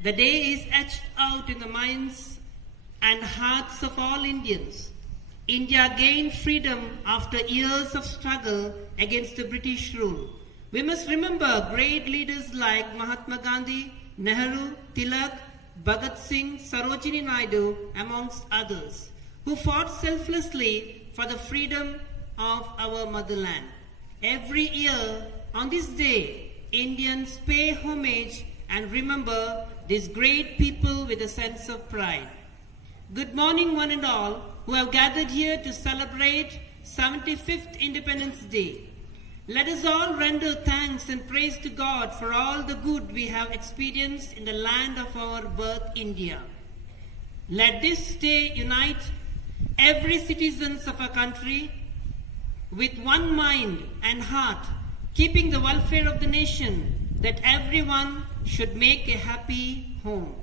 The day is etched out in the minds and hearts of all Indians. India gained freedom after years of struggle against the British rule. We must remember great leaders like Mahatma Gandhi, Nehru, Tilak, Bhagat Singh, Sarojini Naidu, amongst others, who fought selflessly for the freedom of our motherland. Every year, on this day, Indians pay homage and remember these great people with a sense of pride. Good morning, one and all, who have gathered here to celebrate 75th Independence Day. Let us all render thanks and praise to God for all the good we have experienced in the land of our birth, India. Let this day unite every citizen of our country with one mind and heart, keeping the welfare of the nation, that everyone should make a happy home.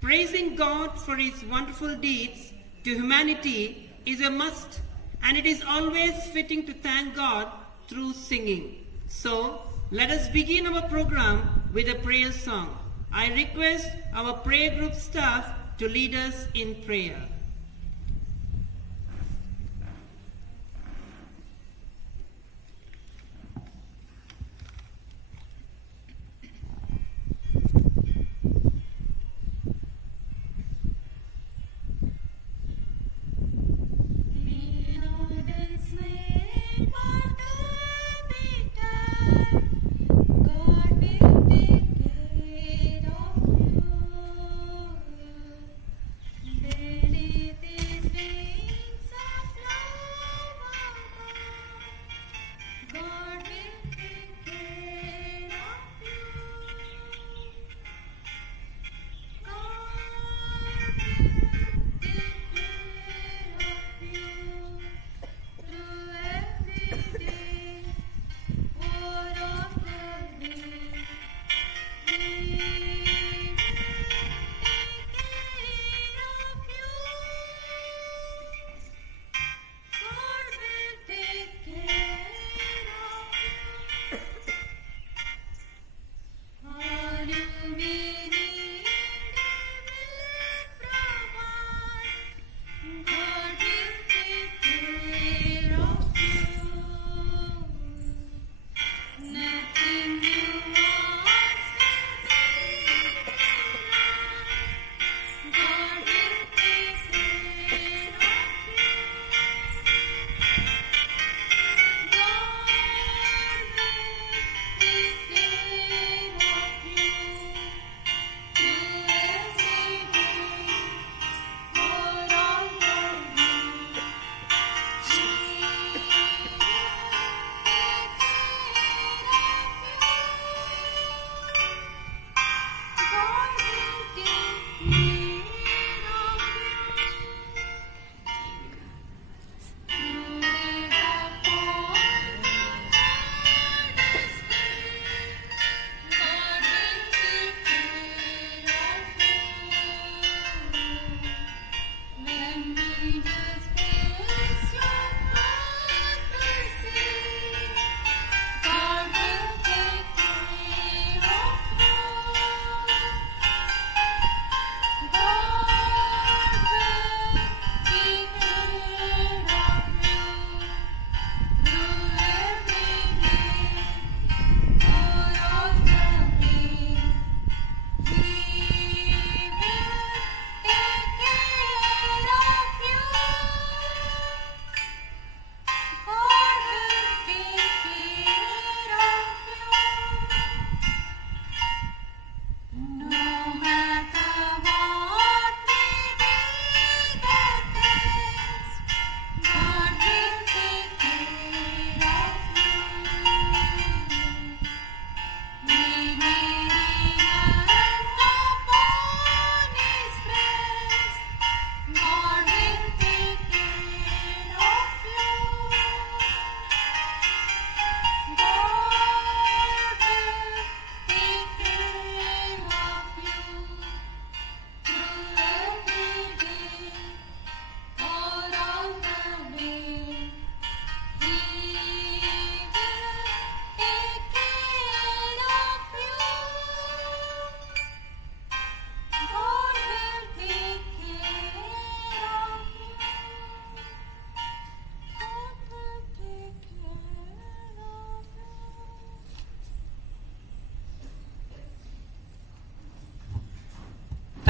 Praising God for His wonderful deeds to humanity is a must, and it is always fitting to thank God through singing. So, let us begin our program with a prayer song. I request our prayer group staff to lead us in prayer. Let it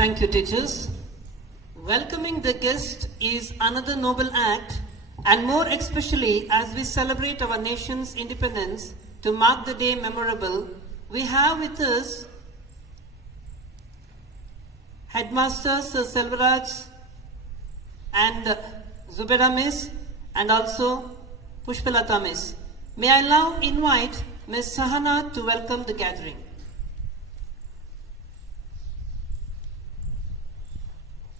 Thank you, teachers. Welcoming the guest is another noble act, and more especially as we celebrate our nation's independence. To mark the day memorable, we have with us Headmaster Sir Selvaraj and Zubeda Miss, and also Pushpalata Miss. May I now invite Ms. Sahana to welcome the gathering.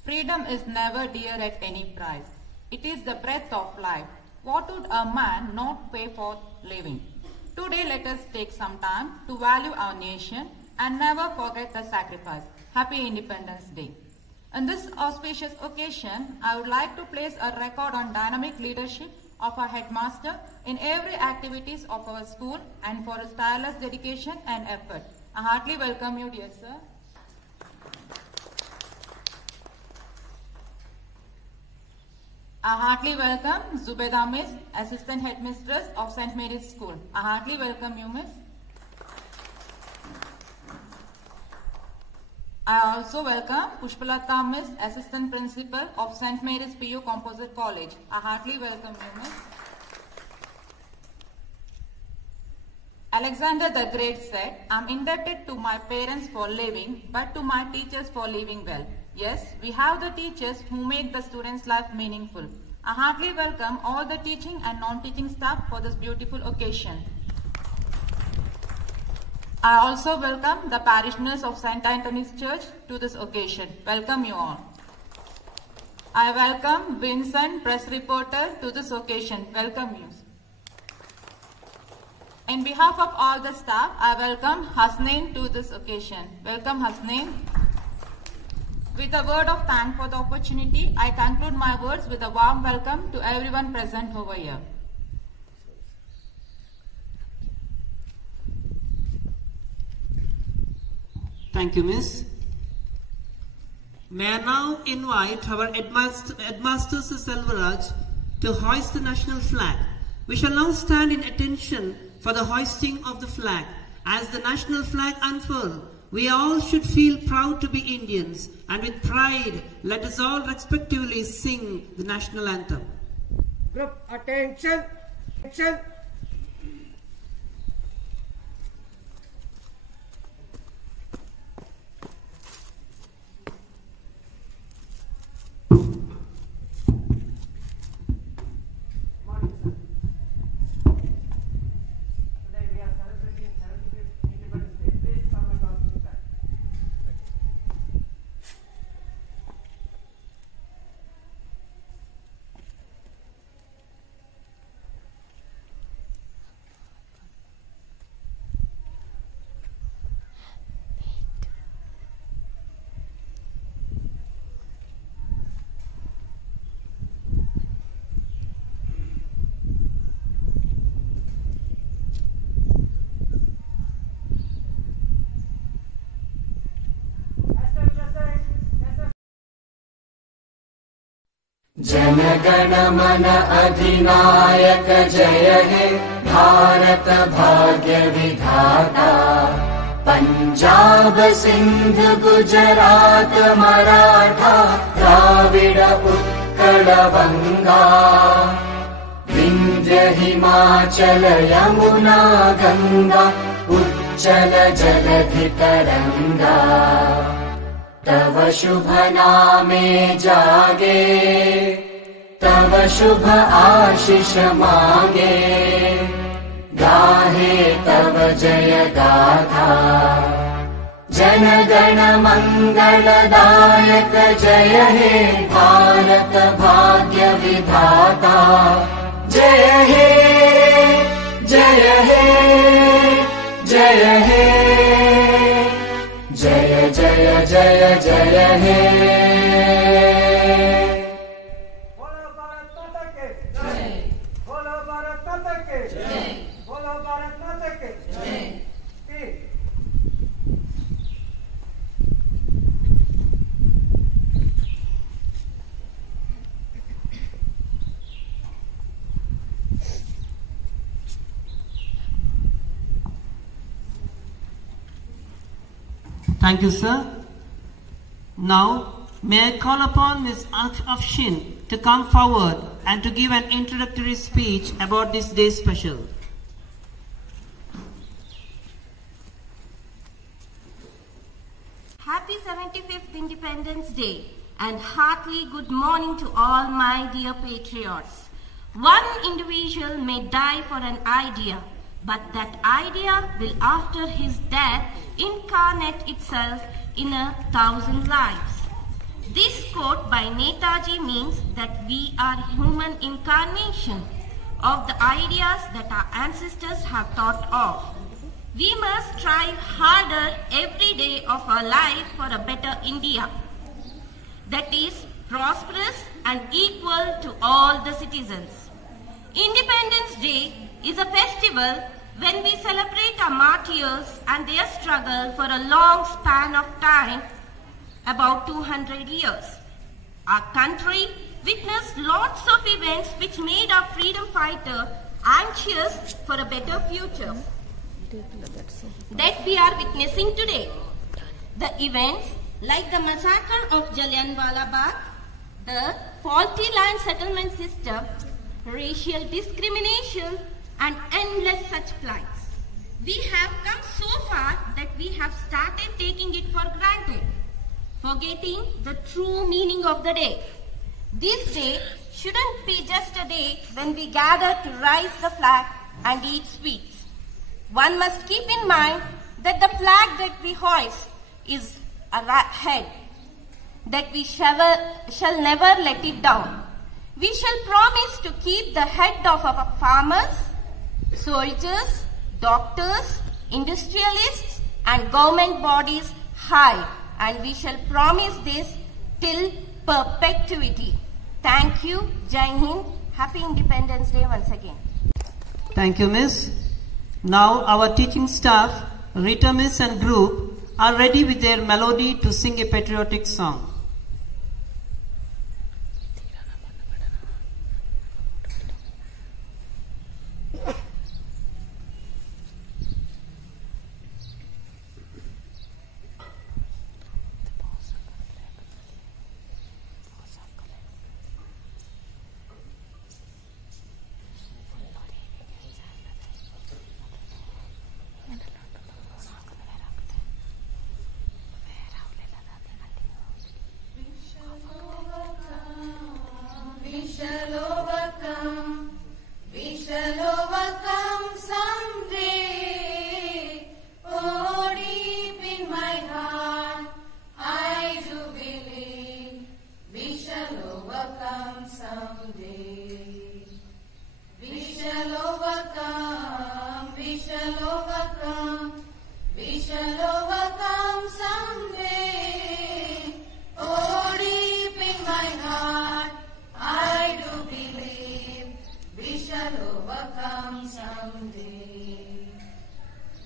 Freedom is never dear at any price. It is the breath of life. What would a man not pay for living? Today let us take some time to value our nation and never forget the sacrifice. Happy Independence Day. On this auspicious occasion, I would like to place a record on dynamic leadership of our headmaster in every activities of our school and for his tireless dedication and effort. I heartily welcome you, dear sir. I heartily welcome Zubeda Miss, Assistant Headmistress of St. Mary's School. I heartily welcome you, Miss. I also welcome Pushpalata Miss, Assistant Principal of St. Mary's PU Composite College. I heartily welcome you, Miss. Alexander the Great said, "I'm indebted to my parents for living, but to my teachers for living well." Yes, we have the teachers who make the students' life meaningful. I heartily welcome all the teaching and non-teaching staff for this beautiful occasion. I also welcome the parishioners of St. Anthony's Church to this occasion. Welcome you all. I welcome Vincent, press reporter, to this occasion. Welcome you. In behalf of all the staff, I welcome Hasnain to this occasion. Welcome Hasnain. With a word of thanks for the opportunity, I conclude my words with a warm welcome to everyone present over here. Thank you, Miss. May I now invite our Headmaster Sir Selvaraj to hoist the national flag. We shall now stand in attention for the hoisting of the flag. As the national flag unfurls, we all should feel proud to be Indians, and with pride, let us all respectively sing the national anthem. Group attention, attention. जनगण मन अधिनायक जय हे भारत भाग्य विधाता। पंजाब सिंध गुजरात मराठा द्राविड उत्कल बंगा विंध्य हिमाचल यमुना गंगा उच्चल जलधि तरंगा। तव शुभ नामे जागे तव शुभ आशीष मांगे गाहे तव जय गाथा। जन गण मंगलदायक जय हे भारत भाग्य विधाता। जय हे जय हे जय हे जय जय जय जय हे। बोलो भारत माता के जय। बोलो भारत माता के जय। बोलो भारत माता के जय। Thank you, sir. Now, may I call upon Ms. Afshin to come forward and to give an introductory speech about this day's special. Happy 75th Independence Day and heartily good morning to all my dear patriots. One individual may die for an idea, but that idea will after his death incarnate itself in 1,000 lives. This quote by Netaji means that we are human incarnation of the ideas that our ancestors have thought of. We must strive harder every day of our life for a better India that is prosperous and equal to all the citizens. Independence Day is a festival when we celebrate our martyrs and their struggle for a long span of time, about 200 years. Our country witnessed lots of events which made our freedom fighter anxious for a better future that we are witnessing today. The events like the massacre of Jallianwala Bagh, the faulty land settlement system, racial discrimination, and endless such plights. We have come so far that we have started taking it for granted, forgetting the true meaning of the day. This day shouldn't be just a day when we gather to raise the flag and eat sweets. One must keep in mind that the flag that we hoist is a head, that we shall never let it down. We shall promise to keep the head of our farmers, soldiers, doctors, industrialists and government bodies high, and we shall promise this till perpetuity. Thank you. Jai Hind. Happy Independence Day once again. Thank you, Miss. Now our teaching staff, Rita Miss and group are ready with their melody to sing a patriotic song. We shall overcome someday. Oh, deep in my heart, I do believe we shall overcome someday. We shall overcome, we shall overcome, we shall overcome someday. Oh, deep in my heart, I do believe we shall overcome someday.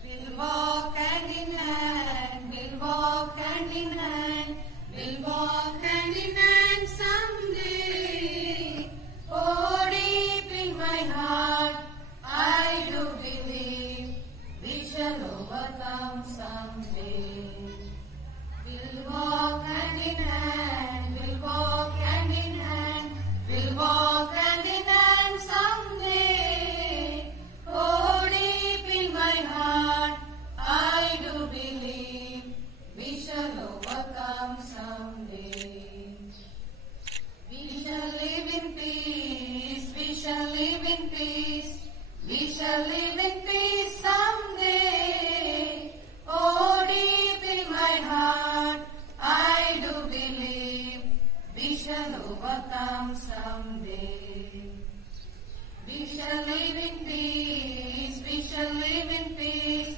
We'll walk hand in hand, we'll walk hand in hand, we'll walk hand in hand someday. Oh, deep in my heart, I do believe we shall overcome someday. We'll walk hand in hand, we'll walk hand in hand, we'll walk hand in hand someday. Oh, deep in my heart, I do believe we shall overcome someday. We shall live in peace, we shall live in peace, we shall live in peace someday. Oh, deep in my heart, I do believe we shall overcome someday. We shall live in peace, we shall live in peace,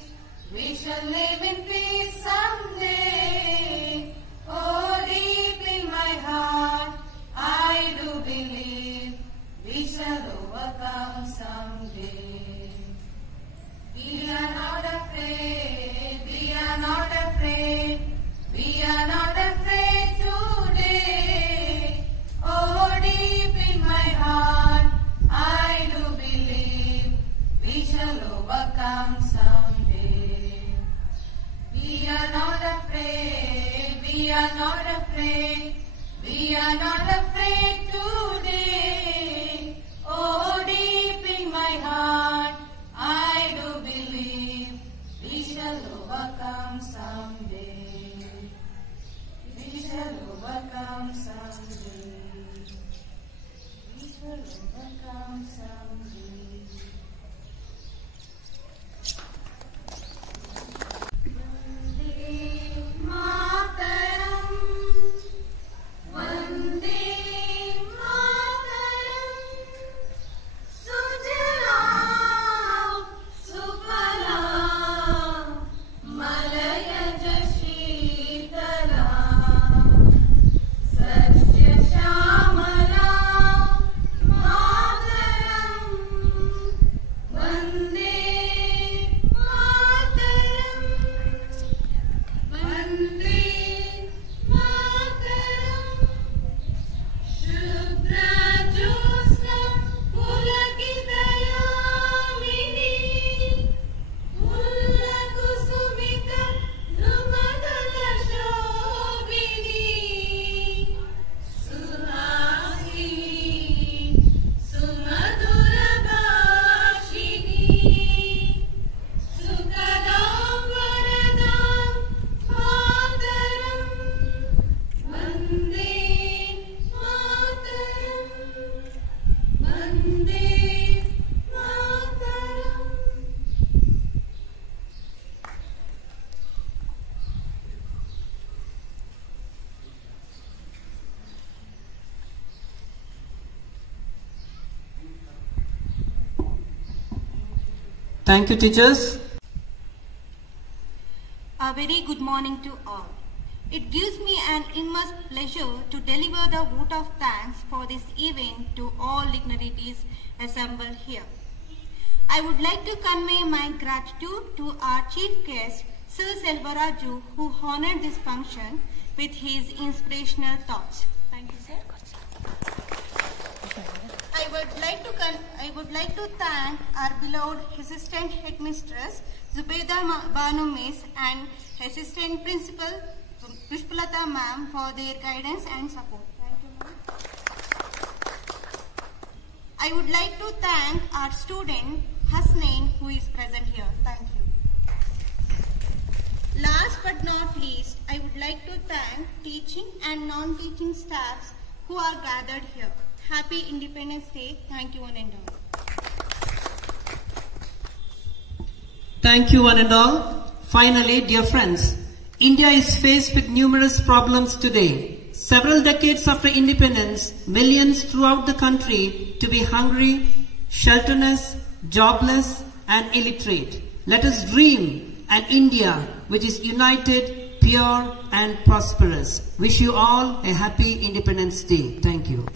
we shall live in peace someday. Oh, deep in my heart, I do believe we shall overcome someday. We are not afraid, we are not afraid, we are not afraid today. Oh, deep in my heart, I do believe we shall overcome someday. We are not are not afraid. We are not afraid today. Oh, deep in my heart, I do believe we shall overcome someday. We shall overcome someday. We shall overcome someday. Vande Mataram, Vande Mataram, Sujalam, Sufalam, Malayaj Sheetalam, Satya Shamalam, Mataram, Vande Mataram, Vande Mataram, Shubhra Jyotsna Pulakitayamini, Mullakusumita Drumadala Shobhini, Suhasini, Sumadura Bhashini, Sukadam Varadam Mataram, Vande Mataram, Vande Mataram. Thank you, teachers. A very good morning to all. It gives me an immense pleasure to deliver the vote of thanks for this event to all dignitaries assembled here. I would like to convey my gratitude to our chief guest, Sir Selvaraju, who honored this function with his inspirational thoughts. Thank you, sir. I would like to thank our beloved Assistant Headmistress Zubeda Banu Miss and Assistant Principal Pushpalata Ma'am for their guidance and support. Thank you, ma'am. I would like to thank our student Hasnain, who is present here. Thank you. Last but not least, I would like to thank teaching and non-teaching staffs who are gathered here. Happy Independence Day. Thank you, one and all. Thank you, one and all. Finally, dear friends, India is faced with numerous problems today. Several decades after independence, millions throughout the country to be hungry, shelterless, jobless, and illiterate. Let us dream an India which is united, pure, and prosperous. Wish you all a happy Independence Day. Thank you.